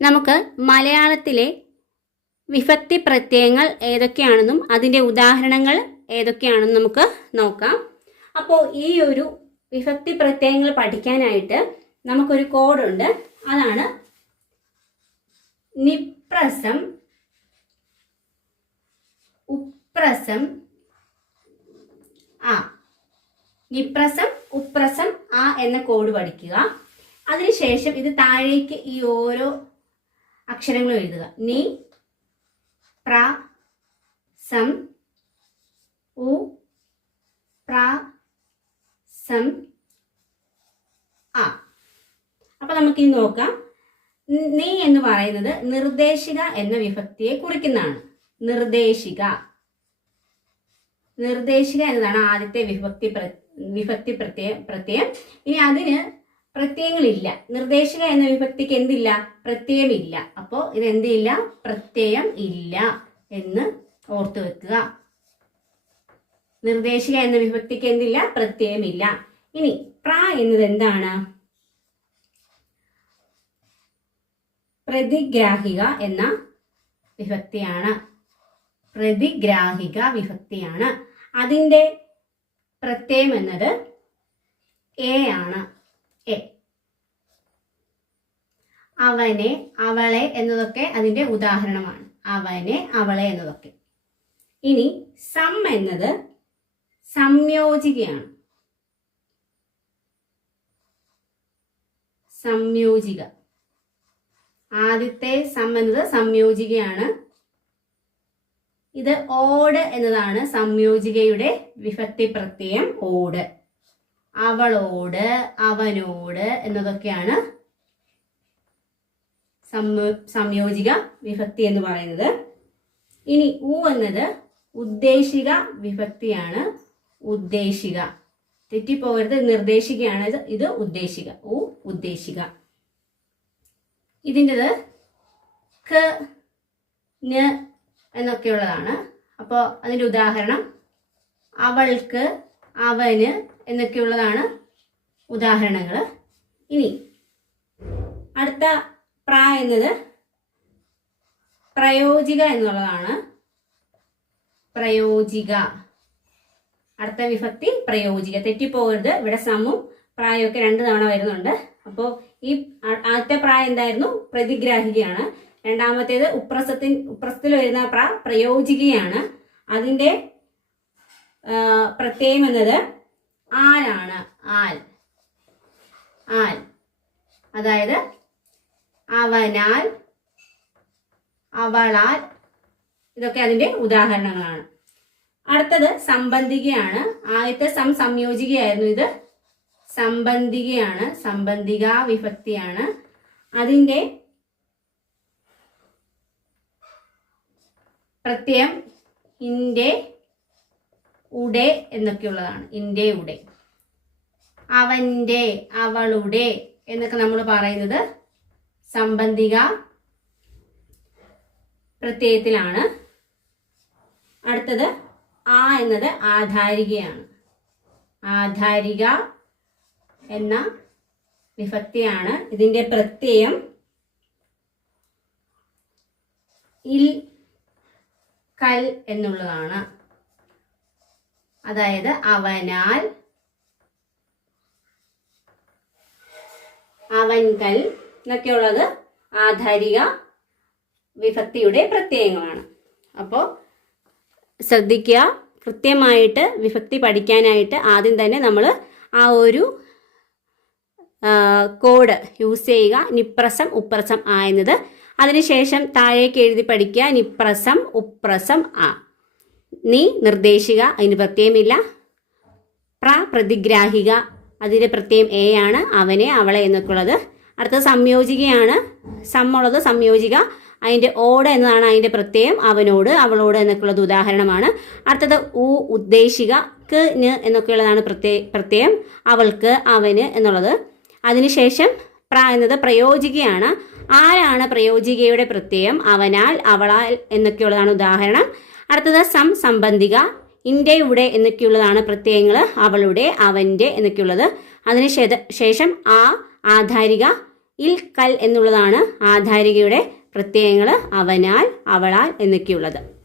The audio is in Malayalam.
നമുക്ക് മലയാളത്തിലെ വിഭക്തി പ്രത്യയങ്ങൾ ഏതൊക്കെയാണെന്നും അതിൻ്റെ ഉദാഹരണങ്ങൾ ഏതൊക്കെയാണെന്നും നമുക്ക് നോക്കാം. അപ്പോൾ ഈ ഒരു വിഭക്തി പ്രത്യയങ്ങൾ പഠിക്കാനായിട്ട് നമുക്കൊരു കോഡുണ്ട്. അതാണ് നിപ്രസം, ഉപ്രസം, ആ. നിപ്രസം, ഉപ്രസം, ആ എന്ന കോഡ് പഠിക്കുക. അതിനുശേഷം ഇത് താഴേക്ക് ഈ ഓരോ അക്ഷരങ്ങളും എഴുതുക. നി, പ്ര, സം, ഉ, പ്ര, സം, ആ. അപ്പൊ നമുക്കിനി നോക്കാം. നീ എന്ന് പറയുന്നത് നിർദ്ദേശിക എന്ന വിഭക്തിയെ കുറിക്കുന്നതാണ്. നിർദ്ദേശിക, നിർദ്ദേശിക എന്നതാണ് ആദ്യത്തെ വിഭക്തി പ്രത്യയം. ഇനി അതിന് പ്രത്യയങ്ങളില്ല. നിർദ്ദേശിക എന്ന വിഭക്തിക്ക് എന്തില്ല? പ്രത്യയമില്ല. അപ്പോൾ ഇത് എന്തില്ല? പ്രത്യയം ഇല്ല എന്ന് ഓർത്തു വെക്കുക. നിർദ്ദേശിക എന്ന വിഭക്തിക്ക് എന്തില്ല? പ്രത്യയമില്ല. ഇനി പ്ര എന്നത് എന്താണ്? പ്രതിഗ്രാഹിക എന്ന വിഭക്തിയാണ്. പ്രതിഗ്രാഹിക വിഭക്തിയാണ്. അതിൻ്റെ പ്രത്യയം എന്നത് എ ആണ്. എ. അവനെ, അവളെ എന്നതൊക്കെ അതിൻ്റെ ഉദാഹരണമാണ്. അവനെ, അവളെ എന്നതൊക്കെ. ഇനി സം എന്നത് സംയോജികയാണ്. സംയോജിക. ആദ്യത്തെ സം എന്നത് സംയോജികയാണ്. ഇത് ഓട് എന്നതാണ് സംയോജികയുടെ വിഭക്തി പ്രത്യയം. ഓട്. അവളോട്, അവനോട് എന്നതൊക്കെയാണ് സംയോജിക വിഭക്തി എന്ന് പറയുന്നത്. ഇനി ഉ എന്നത് ഉദ്ദേശിക വിഭക്തിയാണ്. ഉദ്ദേശിക. തെറ്റിപ്പോകരുത്. നിർദ്ദേശികയാണ് ഇത് ഉദ്ദേശിക. ഉ ഉദ്ദേശിക. ഇതിൻ്റെത് ക, ന് എന്നൊക്കെയുള്ളതാണ്. അപ്പോൾ അതിൻ്റെ ഉദാഹരണം അവൾക്ക്, അവന് എന്നൊക്കെയുള്ളതാണ് ഉദാഹരണങ്ങൾ. ഇനി അടുത്ത പ്ര എന്നത് പ്രയോജിക എന്നുള്ളതാണ്. പ്രയോജിക. അടുത്ത വിഭക്തി പ്രയോജിക. തെറ്റിപ്പോകരുത്. ഇവിടെ സമ്മും പ്രായമൊക്കെ 2 തവണ വരുന്നുണ്ട്. അപ്പോൾ ഈ ആദ്യത്തെ പ്ര എന്തായിരുന്നു? പ്രതിഗ്രാഹികയാണ്. രണ്ടാമത്തേത് ഉപ്രസത്തിൽ വരുന്ന പ്ര പ്രയോജികയാണ്. അതിൻ്റെ പ്രത്യയം എന്നത് ആലാണ്. ആൽ. ആൽ. അതായത് അവനാൽ, അവളാൽ, ഇതൊക്കെ അതിൻ്റെ ഉദാഹരണങ്ങളാണ്. അടുത്തത് സംബന്ധികയാണ്. ആദ്യത്തെ സംയോജികയായിരുന്നു. ഇത് സംബന്ധികയാണ്. സംബന്ധിക വിഭക്തിയാണ്. അതിൻ്റെ പ്രത്യയം ഇന്റെ, ഉടെ എന്നൊക്കെയുള്ളതാണ്. ഇന്റെ, ഉടെ. അവന്റെ, അവളുടെ എന്നൊക്കെ നമ്മൾ പറയുന്നത് സംബന്ധിക പ്രത്യയത്തിലാണ്. അടുത്തത് ആ എന്നത് ആധാരികയാണ്. ആധാരിക എന്ന വിഭക്തിയാണ്. ഇതിൻ്റെ പ്രത്യയം ഇൽ, കൽ എന്നുള്ളതാണ്. അതായത് അവനാൽ, അവൻകൽ എന്നൊക്കെയുള്ളത് ആധാരിക വിഭക്തിയുടെ പ്രത്യയങ്ങളാണ്. അപ്പോൾ ശ്രദ്ധിക്കുക. കൃത്യമായിട്ട് വിഭക്തി പഠിക്കാനായിട്ട് ആദ്യം തന്നെ നമ്മൾ ആ ഒരു കോഡ് യൂസ് ചെയ്യുക. നിപ്രസം, ഉപ്രസം, ആ എന്നത്. അതിനുശേഷം താഴേക്ക് എഴുതി പഠിക്കുക. നിപ്രസം, ഉപ്രസം, ആ. നീ നിർദ്ദേശിക, അതിന് പ്രത്യയമില്ല. പ്ര പ്രതിഗ്രാഹിക, അതിൻ്റെ പ്രത്യയം എ ആണ്. അവനെ, അവളെ എന്നൊക്കെ ഉള്ളത്. അടുത്തത് സംയോജികയാണ്. സമ്മുള്ളത് സംയോജിക. അതിൻ്റെ ഓട് എന്നതാണ് അതിൻ്റെ പ്രത്യയം. അവനോട്, അവളോട് എന്നൊക്കെയുള്ളത് ഉദാഹരണമാണ്. അടുത്തത് ഉ ഉദ്ദേശിക. ക്ക്, ന് എന്നൊക്കെയുള്ളതാണ് പ്രത്യയം. അവൾക്ക്, അവന് എന്നുള്ളത്. അതിനുശേഷം പ്ര എന്നത് പ്രയോജികയാണ്. ആരാണ് പ്രയോജികയുടെ പ്രത്യയം? അവനാൽ, അവളാൽ എന്നൊക്കെയുള്ളതാണ് ഉദാഹരണം. അടുത്തത് സംബന്ധിക. ഇന്റെ, ഉടെ എന്നൊക്കെയുള്ളതാണ് പ്രത്യയങ്ങൾ. അവളുടെ, അവൻ്റെ എന്നൊക്കെയുള്ളത്. അതിനുശേഷം ആ ആധാരിക. ഇൽ, കൽ എന്നുള്ളതാണ് ആധാരികയുടെ പ്രത്യയങ്ങൾ, അവനാൽ, അവളാൽ എന്നൊക്കെയുള്ളത്.